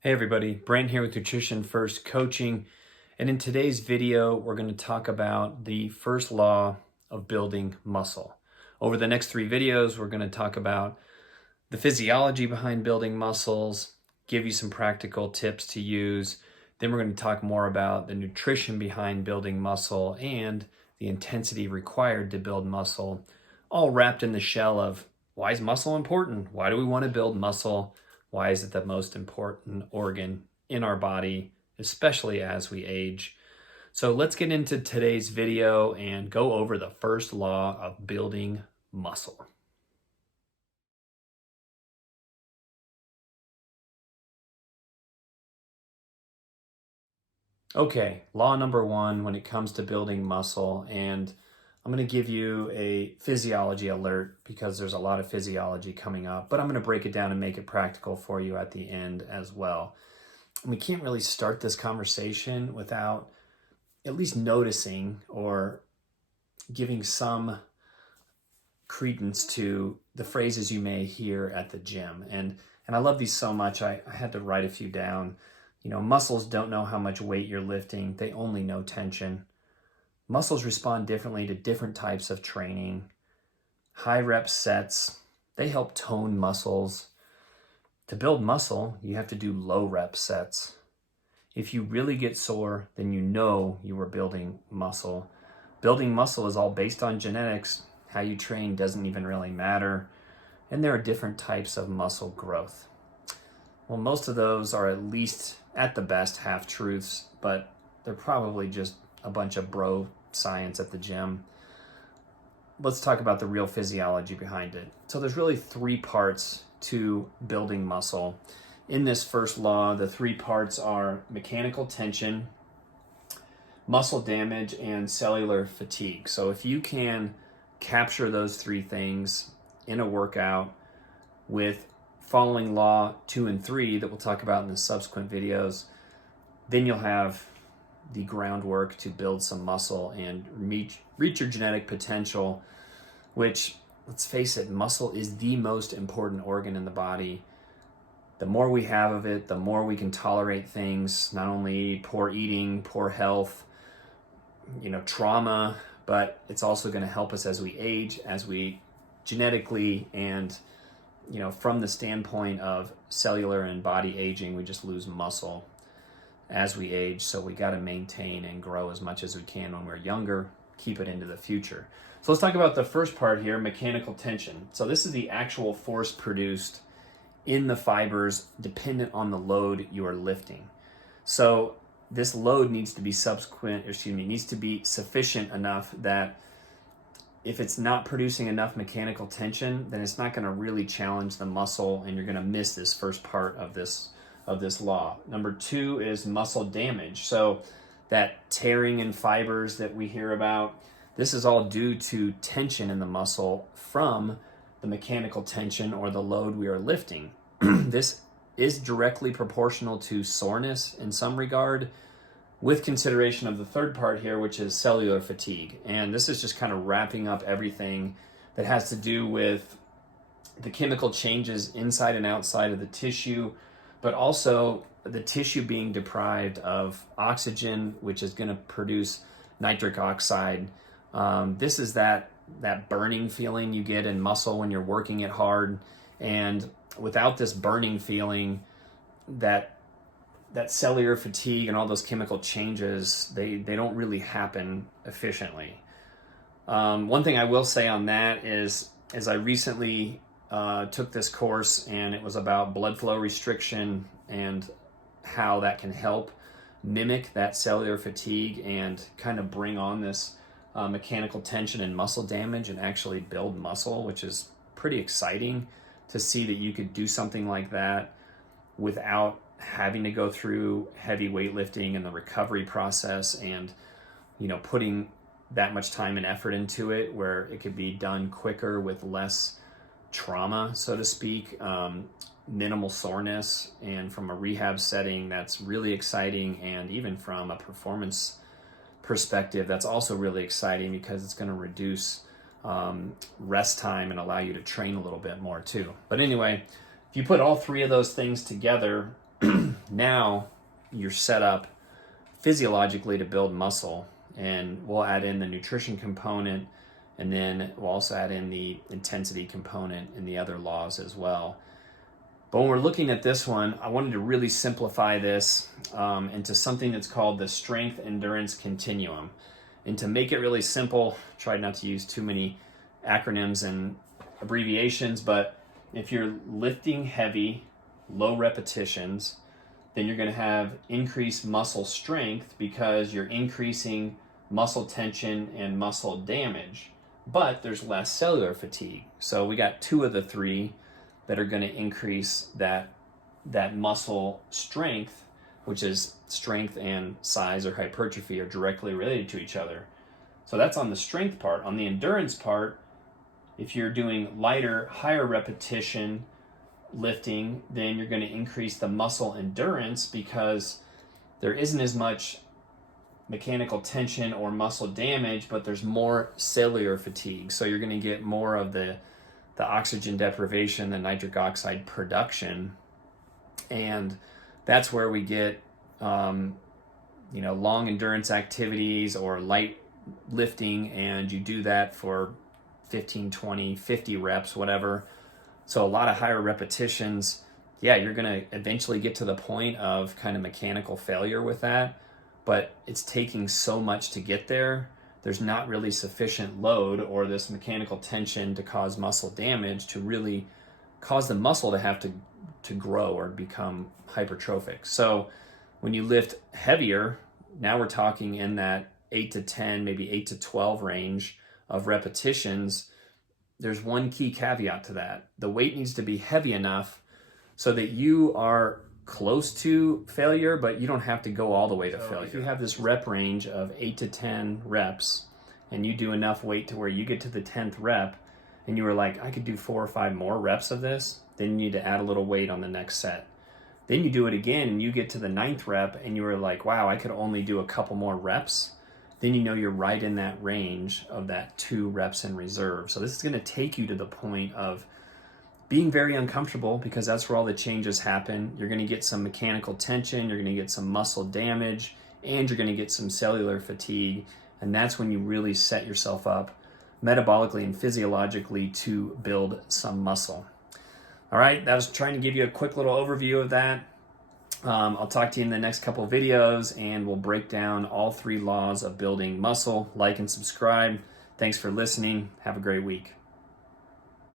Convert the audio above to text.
Hey everybody, Brent here with Nutrition First Coaching, and in today's video we're going to talk about the first law of building muscle. Over the next 3 videos we're going to talk about the physiology behind building muscles, give you some practical tips to use, then we're going to talk more about the nutrition behind building muscle and the intensity required to build muscle, all wrapped in the shell of why is muscle important? Why do we want to build muscle? Why is it the most important organ in our body, especially as we age? So let's get into today's video and go over the first law of building muscle. Okay, law number 1 when it comes to building muscle, and I'm going to give you a physiology alert because there's a lot of physiology coming up, but I'm going to break it down and make it practical for you at the end as well. We can't really start this conversation without at least noticing or giving some credence to the phrases you may hear at the gym. And I love these so much, I had to write a few down. You know, muscles don't know how much weight you're lifting, they only know tension. Muscles respond differently to different types of training. High rep sets, they help tone muscles. To build muscle, you have to do low rep sets. If you really get sore, then you know you are building muscle. Building muscle is all based on genetics. How you train doesn't even really matter. And there are different types of muscle growth. Well, most of those are at least, at the best, half-truths, but they're probably just a bunch of bro science at the gym. Let's talk about the real physiology behind it. So there's really 3 parts to building muscle. In this first law, the 3 parts are mechanical tension, muscle damage, and cellular fatigue. So if you can capture those 3 things in a workout with following law 2 and 3 that we'll talk about in the subsequent videos, then you'll have the groundwork to build some muscle and reach your genetic potential, which, let's face it, muscle is the most important organ in the body. The more we have of it, the more we can tolerate things, not only poor eating, poor health, trauma, but it's also going to help us as we age, as we genetically and from the standpoint of cellular and body aging, we just lose muscle as we age. So we got to maintain and grow as much as we can when we're younger, keep it into the future. So let's talk about the first part here, mechanical tension. So this is the actual force produced in the fibers dependent on the load you are lifting. So this load needs to be needs to be sufficient enough that if it's not producing enough mechanical tension, then it's not going to really challenge the muscle, and you're going to miss this first part of this law. Number 2 is muscle damage. So that tearing in fibers that we hear about, this is all due to tension in the muscle from the mechanical tension or the load we are lifting. This is directly proportional to soreness in some regard, with consideration of the third part here, which is cellular fatigue. And this is just kind of wrapping up everything that has to do with the chemical changes inside and outside of the tissue, but also the tissue being deprived of oxygen, which is going to produce nitric oxide. This is that burning feeling you get in muscle when you're working it hard. And without this burning feeling, that cellular fatigue and all those chemical changes, they don't really happen efficiently. One thing I will say on that is I recently took this course, and it was about blood flow restriction and how that can help mimic that cellular fatigue and kind of bring on this mechanical tension and muscle damage and actually build muscle, which is pretty exciting to see that you could do something like that without having to go through heavy weightlifting and the recovery process and putting that much time and effort into it, where it could be done quicker with less trauma, so to speak, minimal soreness. And from a rehab setting, that's really exciting. And even from a performance perspective, that's also really exciting because it's going to reduce rest time and allow you to train a little bit more too. But anyway, if you put all 3 of those things together, now you're set up physiologically to build muscle, and we'll add in the nutrition component, and then we'll also add in the intensity component and the other laws as well. But when we're looking at this one, I wanted to really simplify this into something that's called the strength endurance continuum. And to make it really simple, try not to use too many acronyms and abbreviations, but if you're lifting heavy, low repetitions, then you're going to have increased muscle strength because you're increasing muscle tension and muscle damage, but there's less cellular fatigue. So we got two of the three that are going to increase that muscle strength, which is strength and size or hypertrophy are directly related to each other. So that's on the strength part. On the endurance part, if you're doing lighter, higher repetition lifting, then you're going to increase the muscle endurance because there isn't as much mechanical tension or muscle damage, but there's more cellular fatigue. So you're going to get more of the oxygen deprivation, the nitric oxide production, and that's where we get long endurance activities or light lifting, and you do that for 15, 20, 50 reps, whatever. So a lot of higher repetitions. Yeah, you're going to eventually get to the point of kind of mechanical failure with that, but it's taking so much to get there. There's not really sufficient load or this mechanical tension to cause muscle damage to really cause the muscle to have to grow or become hypertrophic. So when you lift heavier, now we're talking in that 8 to 10, maybe 8 to 12 range of repetitions. There's one key caveat to that. The weight needs to be heavy enough so that you are close to failure, but you don't have to go all the way to failure. If you have this rep range of 8 to 10 reps and you do enough weight to where you get to the 10th rep and you were like, I could do 4 or 5 more reps of this, then you need to add a little weight on the next set. Then you do it again and you get to the 9th rep and you were like, wow, I could only do a couple more reps. Then you know you're right in that range of that 2 reps in reserve. So this is going to take you to the point of being very uncomfortable because that's where all the changes happen. You're going to get some mechanical tension, you're going to get some muscle damage, and you're going to get some cellular fatigue. And that's when you really set yourself up metabolically and physiologically to build some muscle. All right, that was trying to give you a quick little overview of that. I'll talk to you in the next couple of videos, and we'll break down all 3 laws of building muscle. Like and subscribe. Thanks for listening. Have a great week.